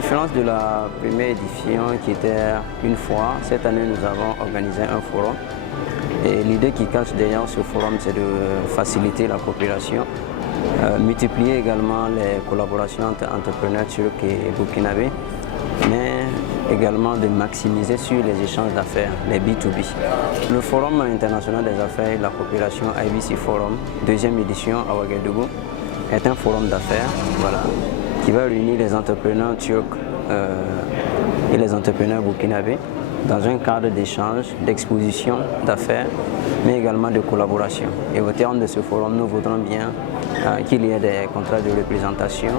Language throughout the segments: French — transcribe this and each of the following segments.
différence de la première édition qui était une fois, cette année nous avons organisé un forum. Et l'idée qui cache derrière ce forum, c'est de faciliter la coopération, multiplier également les collaborations entre entrepreneurs turcs et burkinabés, mais également de maximiser sur les échanges d'affaires, les B2B. Le Forum international des affaires et de la coopération IBC Forum, deuxième édition à Ouagadougou, est un forum d'affaires qui va réunir les entrepreneurs turcs et les entrepreneurs burkinabés dans un cadre d'échange, d'exposition, d'affaires, mais également de collaboration. Et au terme de ce forum, nous voudrons bien qu'il y ait des contrats de représentation,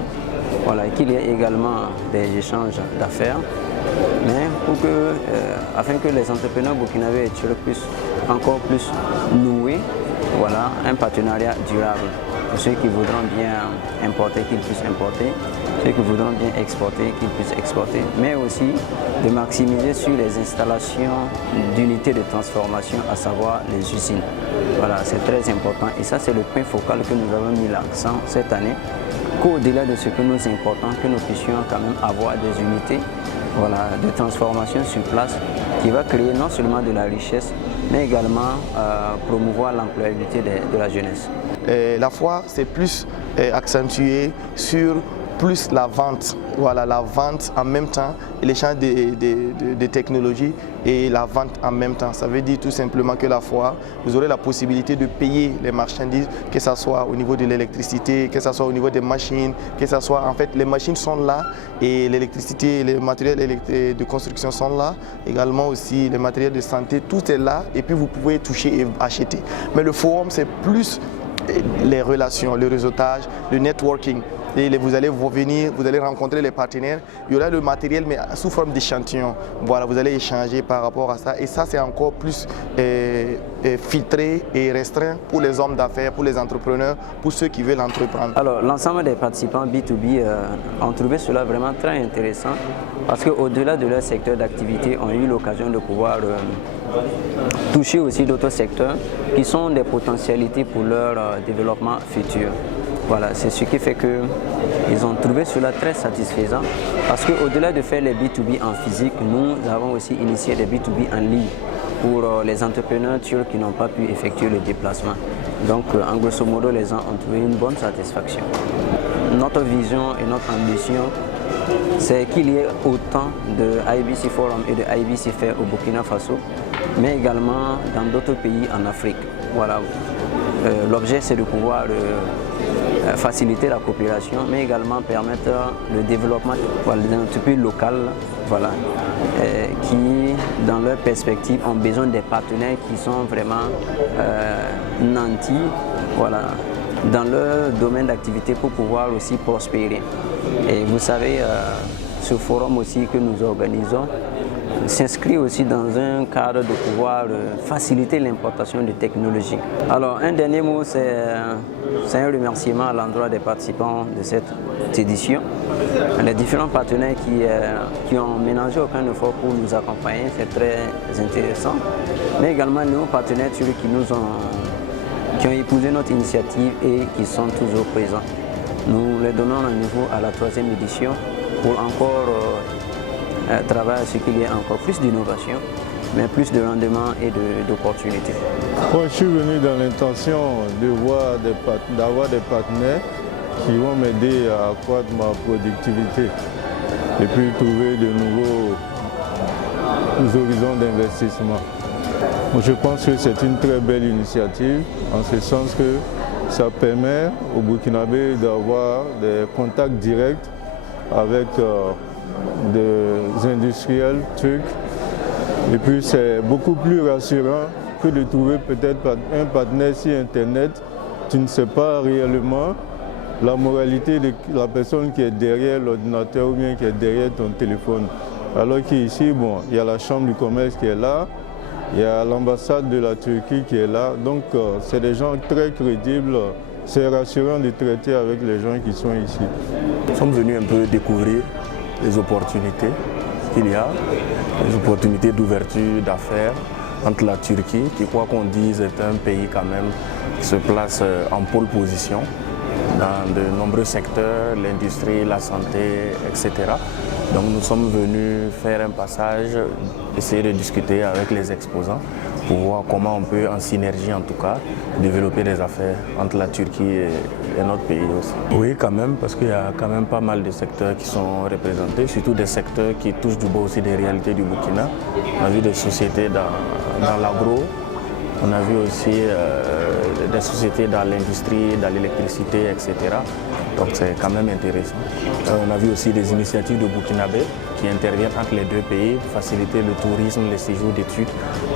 qu'il y ait également des échanges d'affaires, mais afin que les entrepreneurs burkinabés et turcs puissent encore plus nouer un partenariat durable. Pour ceux qui voudront bien importer, qu'ils puissent importer, ceux qui voudront bien exporter, qu'ils puissent exporter, mais aussi de maximiser sur les installations d'unités de transformation, à savoir les usines. Voilà, c'est très important et ça c'est le point focal que nous avons mis l'accent cette année, qu'au-delà de ce que nous importons, que nous puissions quand même avoir des unités de transformation sur place qui va créer non seulement de la richesse, mais également promouvoir l'employabilité de la jeunesse. La foire, c'est plus accentué sur plus la vente, la vente en même temps, l'échange de technologies et la vente en même temps. Ça veut dire tout simplement que la foire, vous aurez la possibilité de payer les marchandises, que ce soit au niveau de l'électricité, que ce soit au niveau des machines, que ce soit en fait les machines sont là et l'électricité, les matériels de construction sont là, également aussi les matériels de santé, tout est là et puis vous pouvez toucher et acheter. Mais le forum, c'est plus les relations, le réseautage, le networking. Et vous allez venir, vous allez rencontrer les partenaires. Il y aura le matériel, mais sous forme d'échantillon. Voilà, vous allez échanger par rapport à ça. Et ça, c'est encore plus filtré et restreint pour les hommes d'affaires, pour les entrepreneurs, pour ceux qui veulent entreprendre. Alors, l'ensemble des participants B2B ont trouvé cela vraiment très intéressant parce qu'au-delà de leur secteur d'activité, ont eu l'occasion de pouvoir toucher aussi d'autres secteurs qui sont des potentialités pour leur développement futur. Voilà, c'est ce qui fait qu'ils ont trouvé cela très satisfaisant parce qu'au-delà de faire les B2B en physique, nous avons aussi initié des B2B en ligne pour les entrepreneurs turcs qui n'ont pas pu effectuer le déplacement. Donc, en grosso modo, les gens ont trouvé une bonne satisfaction. Notre vision et notre ambition, c'est qu'il y ait autant de IBC Forum et de IBC Fair au Burkina Faso, mais également dans d'autres pays en Afrique. Voilà. L'objet, c'est de pouvoir faciliter la coopération, mais également permettre le développement des entreprises locales qui, dans leur perspective, ont besoin des partenaires qui sont vraiment nantis dans leur domaine d'activité pour pouvoir aussi prospérer. Et vous savez, ce forum aussi que nous organisons s'inscrit aussi dans un cadre de pouvoir faciliter l'importation de technologies. Alors, un dernier mot, c'est un remerciement à l'endroit des participants de cette édition. Les différents partenaires qui ont ménagé aucun effort pour nous accompagner, c'est très intéressant. Mais également nos partenaires turcs qui ont épousé notre initiative et qui sont toujours présents. Nous les donnons rendez-vous à la 3e édition pour encore travailler à ce qu'il y ait encore plus d'innovation, mais plus de rendement et d'opportunités. Je suis venu dans l'intention d'avoir des partenaires qui vont m'aider à accroître ma productivité et puis trouver de nouveaux horizons d'investissement. Je pense que c'est une très belle initiative, en ce sens que ça permet aux Burkinabés d'avoir des contacts directs avec des industriels turcs. Et puis c'est beaucoup plus rassurant que de trouver peut-être un partenaire sur Internet. Tu ne sais pas réellement la moralité de la personne qui est derrière l'ordinateur ou bien qui est derrière ton téléphone. Alors qu'ici, il y a la Chambre du commerce qui est là, il y a l'ambassade de la Turquie qui est là. Donc c'est des gens très crédibles. C'est rassurant de traiter avec les gens qui sont ici. Nous sommes venus un peu découvrir les opportunités qu'il y a, les opportunités d'ouverture d'affaires entre la Turquie, qui, quoi qu'on dise, est un pays quand même qui se place en pôle position dans de nombreux secteurs, l'industrie, la santé, etc. Donc nous sommes venus faire un passage, essayer de discuter avec les exposants pour voir comment on peut, en synergie en tout cas, développer des affaires entre la Turquie et notre pays aussi. Oui, quand même, parce qu'il y a quand même pas mal de secteurs qui sont représentés, surtout des secteurs qui touchent du bout aussi des réalités du Burkina. On a vu des sociétés dans l'agro, on a vu aussi des sociétés dans l'industrie, dans l'électricité, etc. Donc c'est quand même intéressant. On a vu aussi des initiatives de Burkinabé qui interviennent entre les deux pays pour faciliter le tourisme, les séjours d'études.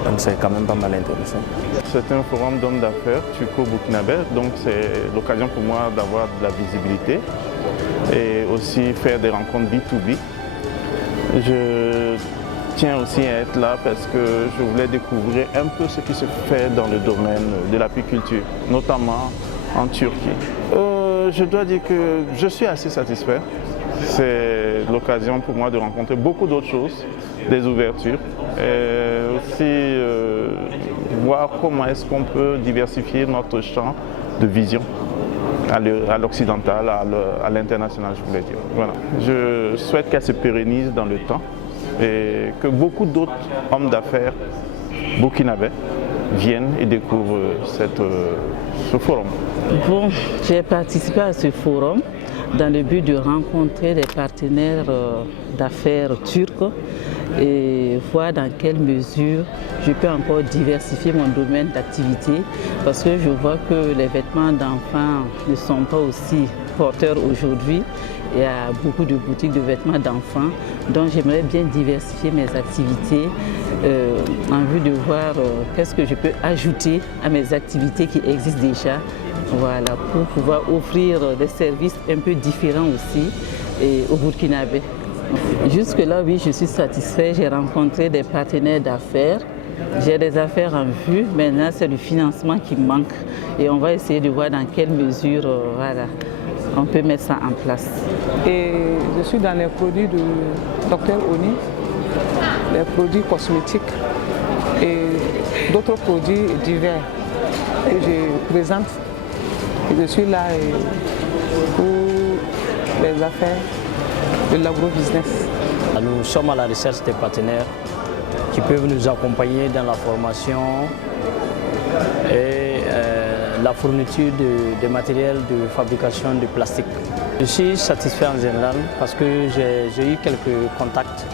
Donc c'est quand même pas mal intéressant. C'est un forum d'hommes d'affaires turco-burkinabé, donc c'est l'occasion pour moi d'avoir de la visibilité et aussi faire des rencontres B2B. Je tiens aussi à être là parce que je voulais découvrir un peu ce qui se fait dans le domaine de l'apiculture, notamment en Turquie. Je dois dire que je suis assez satisfait. C'est l'occasion pour moi de rencontrer beaucoup d'autres choses, des ouvertures, et aussi voir comment est-ce qu'on peut diversifier notre champ de vision à l'occidental, à l'international, je voulais dire. Voilà. Je souhaite qu'elle se pérennise dans le temps et que beaucoup d'autres hommes d'affaires burkinabés viennent et découvrent ce forum. Bon, j'ai participé à ce forum dans le but de rencontrer des partenaires d'affaires turcs et voir dans quelle mesure je peux encore diversifier mon domaine d'activité parce que je vois que les vêtements d'enfants ne sont pas aussi porteurs aujourd'hui. Il y a beaucoup de boutiques de vêtements d'enfants, donc j'aimerais bien diversifier mes activités en vue de voir qu'est-ce que je peux ajouter à mes activités qui existent déjà. Voilà, pour pouvoir offrir des services un peu différents aussi aux Burkinabés. Jusque-là, oui, je suis satisfait. J'ai rencontré des partenaires d'affaires. J'ai des affaires en vue. Maintenant, c'est le financement qui manque. Et on va essayer de voir dans quelle mesure voilà, on peut mettre ça en place. Et je suis dans les produits de Dr Oni, les produits cosmétiques et d'autres produits divers que je présente. Je suis là pour les affaires de l'agro-business. Nous sommes à la recherche des partenaires qui peuvent nous accompagner dans la formation et la fourniture de matériel de fabrication de plastique. Je suis satisfait en général parce que j'ai eu quelques contacts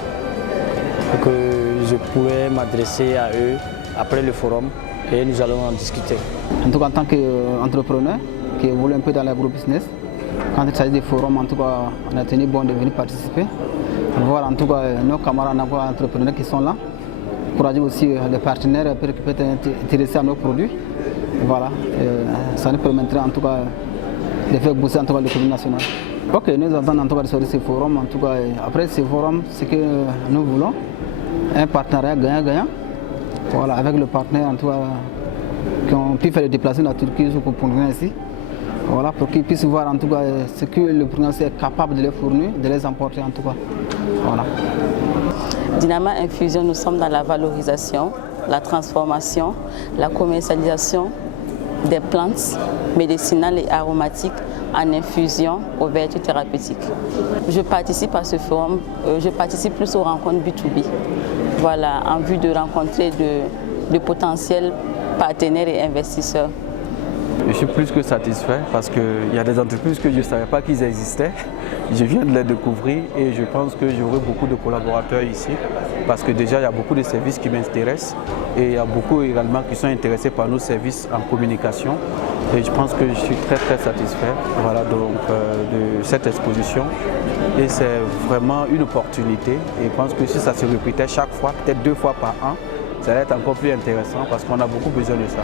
que je pourrais m'adresser à eux après le forum et nous allons en discuter. En tout cas, en tant qu'entrepreneur qui évolue un peu dans l'agro-business, quand il s'agit des forums, en tout cas, on a tenu bon de venir participer, voir en tout cas nos camarades entrepreneurs qui sont là, encourager aussi les partenaires qui peuvent être intéressés à nos produits. Voilà, ça nous permettra en tout cas de faire booster en tout cas l'économie nationale. Ok, nous attendons en tout cas de sortir ces forums. En tout cas, après ces forums, ce que nous voulons, un partenariat gagnant-gagnant. Voilà, avec le partenaire en tout cas qui ont pu faire le déplacement de la Turquie jusqu'au Burkina ici. Voilà, pour qu'ils puissent voir en tout cas ce que le Burkina est capable de les fournir, de les emporter en tout cas. Voilà. Dynama Infusion, nous sommes dans la valorisation, la transformation, la commercialisation des plantes médicinales et aromatiques en infusion aux vertus thérapeutiques. Je participe à ce forum, je participe plus aux rencontres B2B, voilà, en vue de rencontrer de potentiels partenaires et investisseurs. Je suis plus que satisfait parce qu'il y a des entreprises que je ne savais pas qu'ils existaient. Je viens de les découvrir et je pense que j'aurai beaucoup de collaborateurs ici parce que déjà il y a beaucoup de services qui m'intéressent et il y a beaucoup également qui sont intéressés par nos services en communication. Et je pense que je suis très satisfait voilà, donc, de cette exposition et c'est vraiment une opportunité et je pense que si ça se répétait chaque fois, peut-être 2 fois par an, ça va être encore plus intéressant parce qu'on a beaucoup besoin de ça.